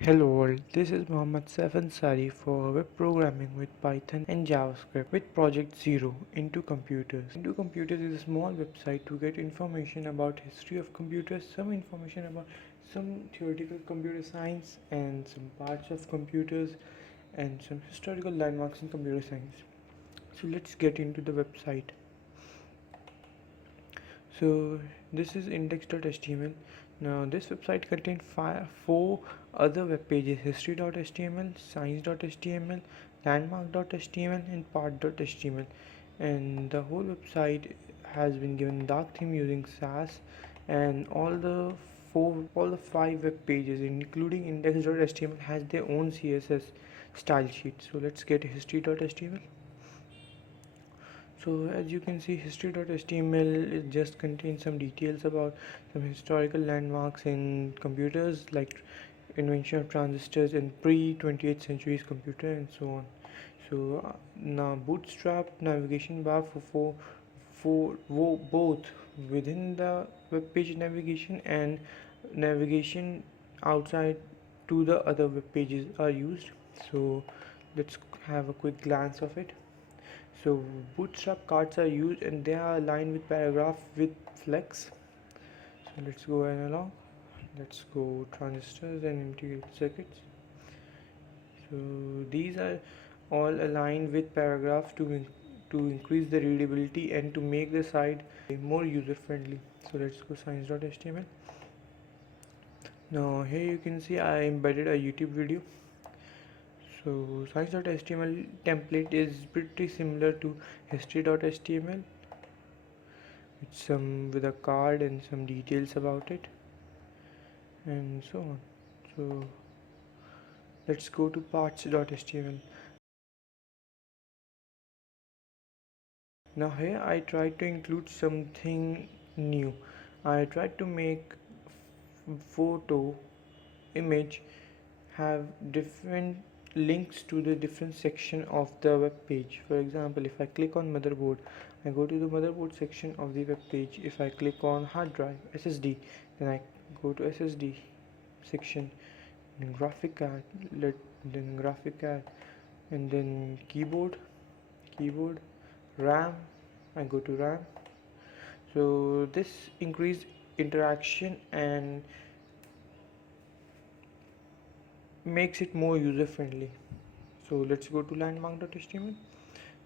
Hello world, this is Mohammed Safan Sari for web programming with Python and JavaScript with Project 0 into computers. Into computers is a small website to get information about history of computers, some information about some theoretical computer science and some parts of computers and some historical landmarks in computer science. So let's get into the website. So this is index.html. Now this website contains four other web pages: history.html, science.html, landmark.html, and part.html. And the whole website has been given dark theme using Sass, and all the five web pages, including index.html, has their own CSS style sheet. So let's get history.html. So as you can see, history.html it just contains some details about some historical landmarks in computers, like invention of transistors in pre-20th century's computer and so on. So now bootstrap navigation bar for both within the web page navigation and navigation outside to the other web pages are used. So let's have a quick glance of it. So bootstrap cards are used and they are aligned with paragraph with flex. So let's go analog. Let's go transistors and integrated circuits. So these are all aligned with paragraph to increase the readability and to make the site more user friendly. So let's go science.html. Now here you can see I embedded a YouTube video. So science.html template is pretty similar to history.html with a card and some details about it and so on. So let's go to parts.html. Now here I tried to include something new. I tried to make photo image have different links to the different section of the web page. For example, if I click on motherboard, I go to the motherboard section of the web page. If I click on hard drive SSD, then I go to SSD section, then graphic card, then graphic card, and then keyboard, RAM, I go to RAM. So this increased interaction and makes it more user friendly. So let's go to landmark.html.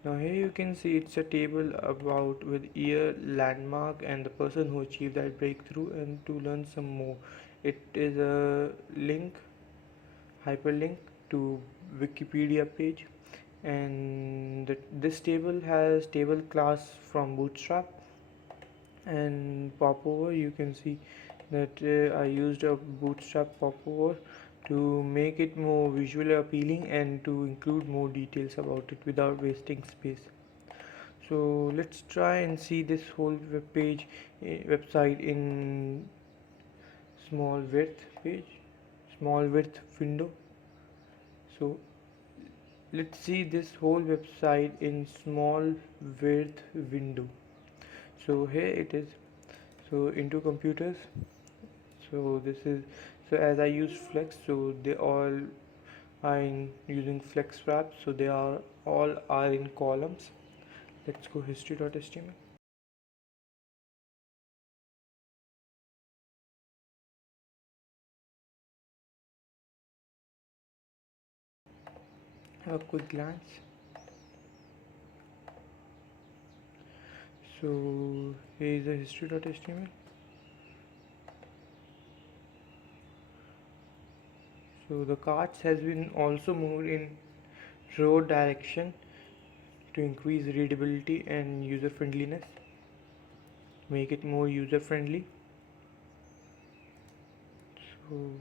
Now here you can see it's a table about with year, landmark, and the person who achieved that breakthrough. And to learn some more, it is a hyperlink to Wikipedia page, and this table has table class from Bootstrap. And popover, you can see that I used a Bootstrap popover to make it more visually appealing and to include more details about it without wasting space. So let's try and see this whole website in small width page small width window. So let's see this whole website in small width window. So here it is. So into computers. So this is, so as I use flex, so they all are using flex wrap, so they are all are in columns. Let's go history.html. Have a quick glance. So here is the history.html. So the cards has been also moved in row direction to increase readability and user friendliness, make it more user friendly. So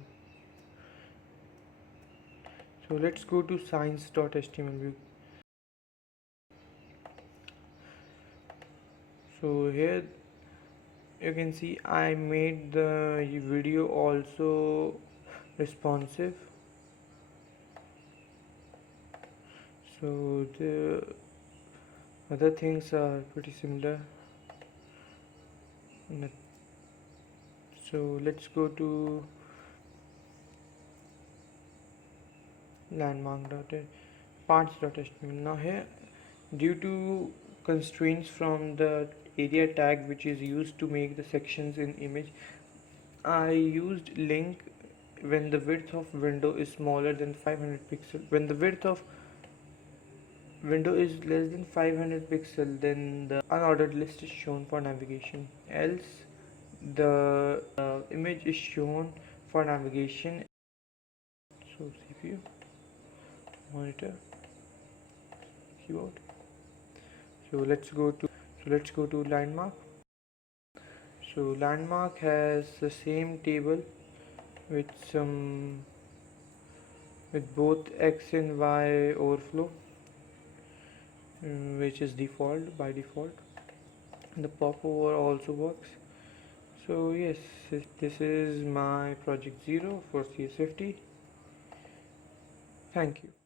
so let's go to science.html. So here you can see I made the video also responsive. So the other things are pretty similar. Net- So let's go to landmark dot parts dot html. Now here, due to constraints from the area tag which is used to make the sections in image, I used link when the width of window is smaller than 500 pixel. When the width of window is less than 500 pixel, then the unordered list is shown for navigation. Else, the image is shown for navigation. So CPU, monitor, keyboard. So let's go to landmark. So landmark has the same table with both x and y overflow, which is default by default. The popover also works. So yes, this is my project 0 for CS50. Thank you.